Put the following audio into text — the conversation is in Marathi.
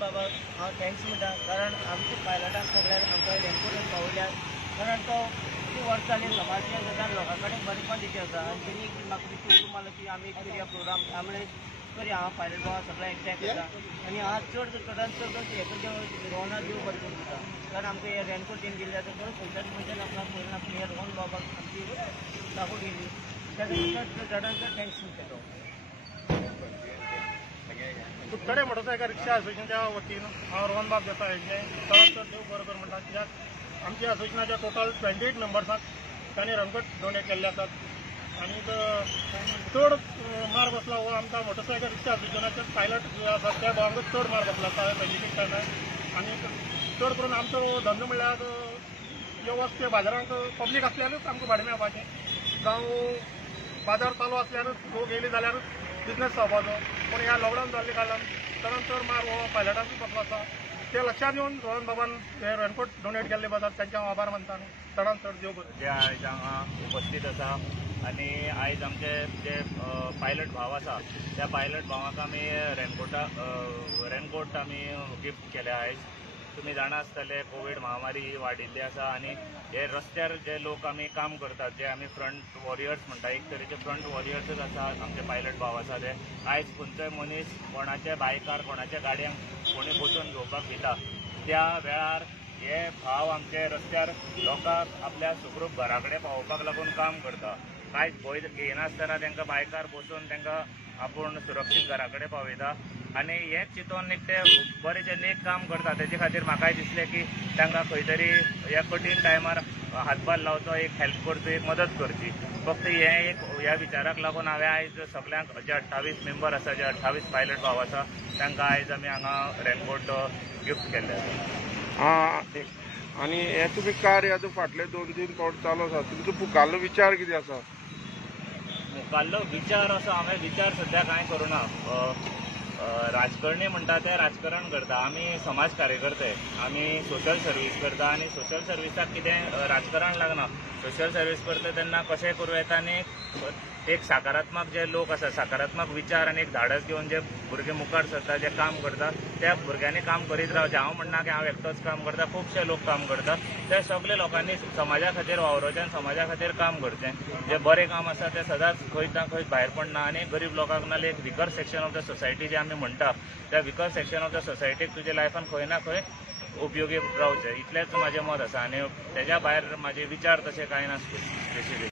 बाबा हांव थँक्स म्हणटा, कारण आमच्या पायलटाक सगळ्याक आमकां रेनकोट पावयल्यात, कारण तो कितली वर्सां जालीं समाजसेवा करता, लोकां कडेन बरेपण दिवचें आसा आनी तेणी म्हाका दिसता मारलो की आमी एक करुया प्रोग्राम, आमी करुया हांव पायलट बाबा सगळें एकठांय करता आनी हांव चडांत चड हें करचें रोहना देव बरें करूं दिता, कारण आमकां हे रेनकोट तेणी दिल्ले आसा खंय खंयच्याच मनशान आपणाक पळयना, पूण हे रोहन बाबाक आमची दाखोवन दिली, ताका चडांत चड थँक्स म्हणटा तो. कुट्टडे मोटरसायकल रिक्षा असोसिएशनच्या वतीन हांव रोहन बाब देसाय यांचे चड चड देव बरें कर म्हणटा, कित्याक आमच्या असोसिएशनाच्या टोटल 28 मेंबर्सांक तांणी रेनकोट डोनेट केल्ले आसात आनी चड मार बसला हो आमकां मोटरसायकल रिक्षा असोसिएशनाचे पायलट जे आसात त्या भावांकूच चड मार बसला बेनिफीट जाता आनी चड करून आमचो धंदो म्हणल्यार ह्यो वस्त बाजारांत पब्लीक आसल्यारूच आमकां भाडें मेळपाचें, जावं बाजार चालू आसल्यारूच लोक येयले जाल्यारूच बिजनेस जावपाचो, पूण ह्या लॉकडावन जाल्ले कारणान चडांत चड मार हो पायलटांचो बसलो आसा. ते लक्षात येवन रोहन बाबान हे रेनकोट डोनेट केल्ले बद्दल तांचे हांव आभार मानता आनी चडांत चड देव बरें. जे आयज हांगा उपस्थित आसा आनी आयज आमचे जे पायलट भाव आसा त्या पायलट भावाक आमी रेनकोट आमी गिफ्ट केले आयज. तुमी जाणा आसतले कोवीड महामारी ही वाडिल्ली आसा आनी हे रस्त्यार जे लोक आमी काम करतात, जे आमी फ्रंट वॉरियर्स म्हणटा, एक तरेचे फ्रंट वॉरियर्सच आसा आमचे पायलट भाव आसा ते. आयज खंयचोय मनीस कोणाच्या बायकार कोणाच्या गाडयांक कोणी बसून घेवपाक दिता, त्या वेळार हे भाव आमचे रस्त्यार लोकांक आपल्या सुखरूप घरा कडेन पावोवपाक लागून काम करता. कांयच भंय घेयनासतना तांकां बायकार बसून तांकां आपूण सुरक्षीत घरा कडेन पावयता आनी हेंच चिंतून एक ते बरें जे नेक काम करता तेजे खातीर म्हाकाय दिसलें की तांकां खंय तरी ह्या कठीण टायमार हातभार लावचो, एक हेल्प करचो, एक मदत करची. फक्त हें एक ह्या विचाराक लागून हांवें आयज सगळ्यांक जे 28 मेंबर आसा, जे 28 पायलट भाव आसा तांकां आयज आमी हांगा रेनकोट गिफ्ट केल्ले आसा. आनी हे तुमी कार्य आतां फाटले 2-3 फावट चालू आसा, तुमचो मुखाल्लो विचार कितें आसा? मुखाल्लो विचार असो हांवें विचार सध्या कांय करूना. राजकारणी म्हणटा ते राजकारण करता, आमी समाज कार्यकर्ते, आमी सोशल सर्वीस करता आनी सोशल सर्विसाक कितें राजकारण लागना. सोशल सर्वीस करता तेन्ना कशें करूं येता आनी एक सकारात्मक जे लोक आसा, सकारात्मक विचार आनी एक धाडस घेवन जे भुरगे मुखार सरता, जे काम करता त्या भुरग्यांनी काम करीत रावचें. हांव म्हणना की हांव एकटोच काम करता, खुबशे लोक काम करता, ते सगळे लोकांनी समाजा खातीर वावरचें आनी समाजा खातीर काम करचें. जे बरें काम आसा ते सदांच खंय ना खंय भायर पडना आनी गरीब लोकांक नाल्यार एक weaker section of the society जे आमी म्हणटा, त्या विकर सेक्शन ऑफ द सोसायटीक तुज्या लायफान खंय ना खंय उपयोगी रावचें, इतलेंच म्हाजें मत आसा. आनी तेज्या भायर म्हाजे विचार तशे कांय ना स्पेसिफीक.